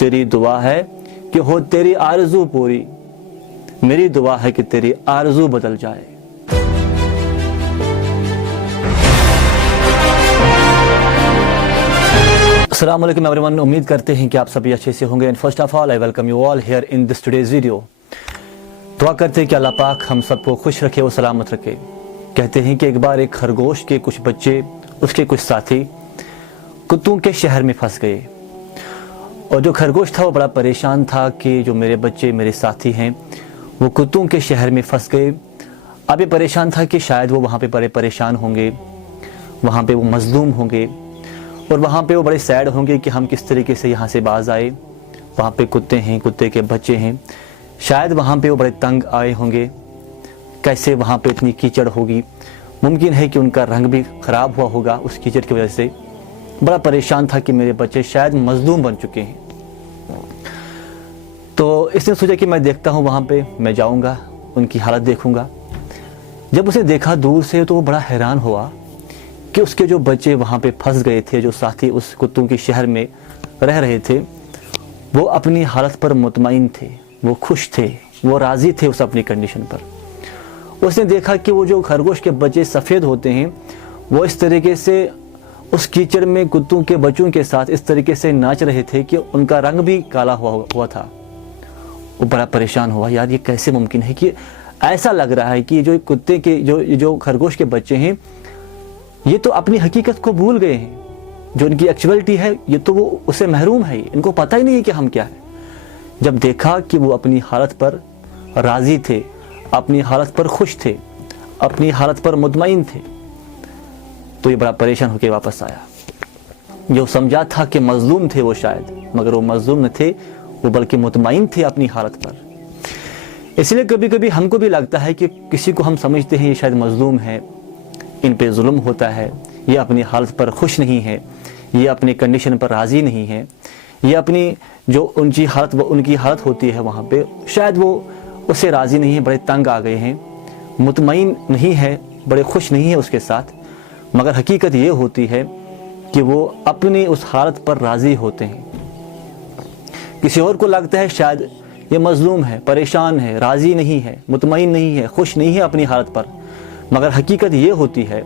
तेरी दुआ है कि हो तेरी आरज़ू पूरी, मेरी दुआ है कि तेरी आरज़ू बदल जाए। अस्सलाम वालेकुम एवरीवन, उम्मीद करते हैं कि आप सभी अच्छे से होंगे। And first of all I welcome you all here in this today's video. दुआ करते हैं कि अल्लाह पाक हम सबको खुश रखे और सलामत रखे। कहते हैं कि एक बार एक खरगोश के कुछ बच्चे, उसके कुछ साथी कुत्तों के शहर में फंस गए। और जो खरगोश था वो बड़ा परेशान था कि जो मेरे बच्चे, मेरे साथी हैं, वो कुत्तों के शहर में फंस गए। अब ये परेशान था कि शायद वो वहाँ पे बड़े परेशान होंगे, वहाँ पे वो मजलूम होंगे और वहाँ पे वो बड़े सैड होंगे कि हम किस तरीके से यहाँ से बाज आए। वहाँ पे कुत्ते हैं, कुत्ते के बच्चे हैं, शायद वहाँ पे वो बड़े तंग आए होंगे, कैसे वहाँ पे इतनी कीचड़ होगी, मुमकिन है कि उनका रंग भी ख़राब हुआ होगा उस कीचड़ की वजह से। बड़ा परेशान था कि मेरे बच्चे शायद मजलूम बन चुके हैं। तो इसने सोचा कि मैं देखता हूँ, वहाँ पे मैं जाऊँगा, उनकी हालत देखूँगा। जब उसे देखा दूर से तो वो बड़ा हैरान हुआ कि उसके जो बच्चे वहाँ पे फंस गए थे, जो साथी उस कुत्तों के शहर में रह रहे थे, वो अपनी हालत पर मुतमईन थे, वो खुश थे, वो राज़ी थे उस अपनी कंडीशन पर। उसने देखा कि वो जो खरगोश के बच्चे सफ़ेद होते हैं, वो इस तरीके से उस कीचड़ में कुत्तों के बच्चों के साथ इस तरीके से नाच रहे थे कि उनका रंग भी काला हुआ था। वो बड़ा परेशान हुआ, यार ये कैसे मुमकिन है कि ऐसा लग रहा है कि जो कुत्ते के जो खरगोश के बच्चे हैं, ये तो अपनी हकीकत को भूल गए हैं, जो इनकी एक्चुअलिटी है ये तो वो उससे महरूम है, इनको पता ही नहीं है कि हम क्या है। जब देखा कि वो अपनी हालत पर राज़ी थे, अपनी हालत पर खुश थे, अपनी हालत पर मुतमईन थे, तो ये बड़ा परेशान होकर वापस आया। जो समझा था कि मजलूम थे वो शायद, मगर वो मजलूम न थे, वो बल्कि मुतमईन थे अपनी हालत पर। इसलिए कभी कभी हमको भी लगता है कि किसी को हम समझते हैं ये शायद मजलूम है, इन पे जुल्म होता है, ये अपनी हालत पर खुश नहीं है, ये अपनी कंडीशन पर राज़ी नहीं है, ये अपनी जो उनकी हालत होती है वहाँ पे शायद वो उससे राज़ी नहीं है, बड़े तंग आ गए हैं, मुतमईन नहीं है, बड़े खुश नहीं है उसके साथ। मगर हकीकत ये होती है कि वो अपनी उस हालत पर राज़ी होते हैं। किसी और को लगता है शायद ये मजलूम है, परेशान है, राज़ी नहीं है, मुतमईन नहीं है, खुश नहीं है अपनी हालत पर। मगर हकीकत ये होती है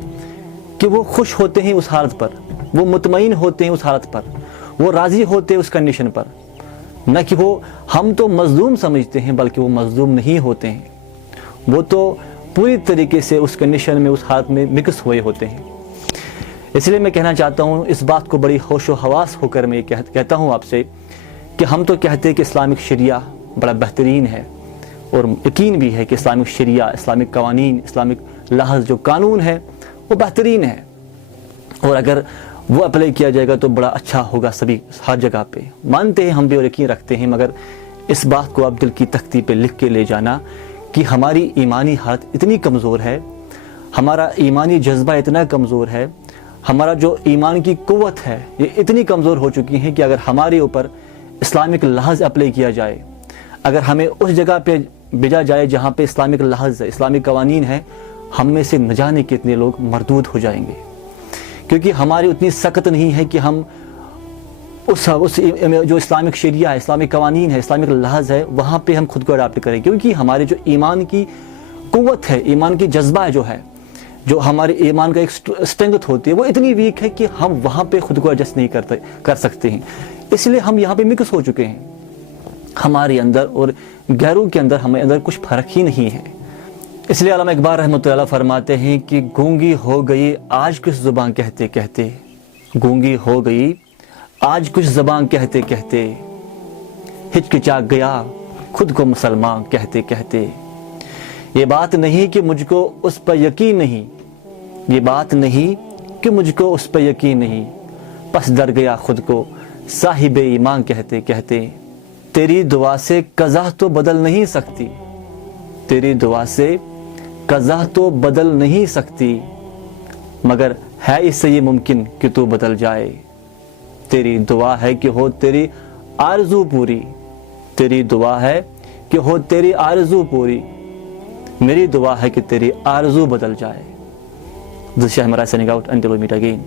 कि वो खुश होते हैं उस हालत पर, वो मुतमईन होते हैं उस हालत पर, वो राज़ी होते हैं उस कंडीशन पर। न कि वो हम तो मजलूम समझते हैं, बल्कि वो मजलूम नहीं होते हैं, वो तो पूरी तरीके से उस कंडीशन में, उस हालत में मिक्स हुए होते हैं। इसलिए मैं कहना चाहता हूँ, इस बात को बड़ी होश व हवास होकर मैं कहता हूँ आपसे कि हम तो कहते हैं कि इस्लामिक शरिया बड़ा बेहतरीन है, और यकीन भी है कि इस्लामिक शरिया, इस्लामिक कवानीन, इस्लामिक लहज़ जो कानून है वो बेहतरीन है, और अगर वो अप्लाई किया जाएगा तो बड़ा अच्छा होगा सभी हर जगह पे। मानते हैं हम भी और यकीन रखते हैं, मगर इस बात को आप दिल की तख्ती पे लिख के ले जाना कि हमारी ईमानी हालत इतनी कमज़ोर है, हमारा ईमानी जज्बा इतना कमज़ोर है, हमारा जो ईमान की कुव्वत है ये इतनी कमज़ोर हो चुकी है कि अगर हमारे ऊपर इस्लामिक लहज़ अप्लाई किया जाए, अगर हमें उस जगह पे भेजा जाए जहाँ पे इस्लामिक लहज़ है, इस्लामिक कवानीन है, हम में से न जाने कितने लोग मरदूद हो जाएंगे। क्योंकि हमारी उतनी सख्त नहीं है कि हम उस जो इस्लामिक शरिया है, इस्लामिक कवानीन है, इस्लामिक लहज़ है, वहाँ पे हम खुद को अडाप्ट करें। क्योंकि हमारे जो ईमान की कुव्वत है, ईमान की जज्बा जो है, जो हमारे ईमान का एक स्ट्रेंथ होती है, वो इतनी वीक है कि हम वहाँ पे खुद को एडजस्ट नहीं कर सकते हैं। इसलिए हम यहाँ पे मिक्स हो चुके हैं, हमारे अंदर और गैरों के अंदर हमारे अंदर कुछ फ़र्क ही नहीं है। इसलिए अल्लामा इकबाल रहमतुल्लाह फरमाते हैं कि गूंगी हो गई आज कुछ ज़ुबान कहते कहते, गूंगी हो गई आज कुछ ज़ुबान कहते कहते, हिचकिचा गया खुद को मुसलमान कहते कहते। ये बात नहीं कि मुझको उस पर यकीन नहीं, ये बात नहीं कि मुझको उस पर यकीन नहीं, पस डर गया खुद को साहिब ईमान कहते कहते। तेरी दुआ से कज़ा तो बदल नहीं सकती, तेरी दुआ से कज़ा तो बदल नहीं सकती, मगर है इससे ये मुमकिन कि तू बदल जाए। तेरी दुआ है कि हो तेरी आरज़ू पूरी, तेरी दुआ है कि हो तेरी आरज़ू पूरी, मेरी दुआ है कि तेरी आरज़ू बदल जाए। दिस इज शाह हमारा signing out until we meet again.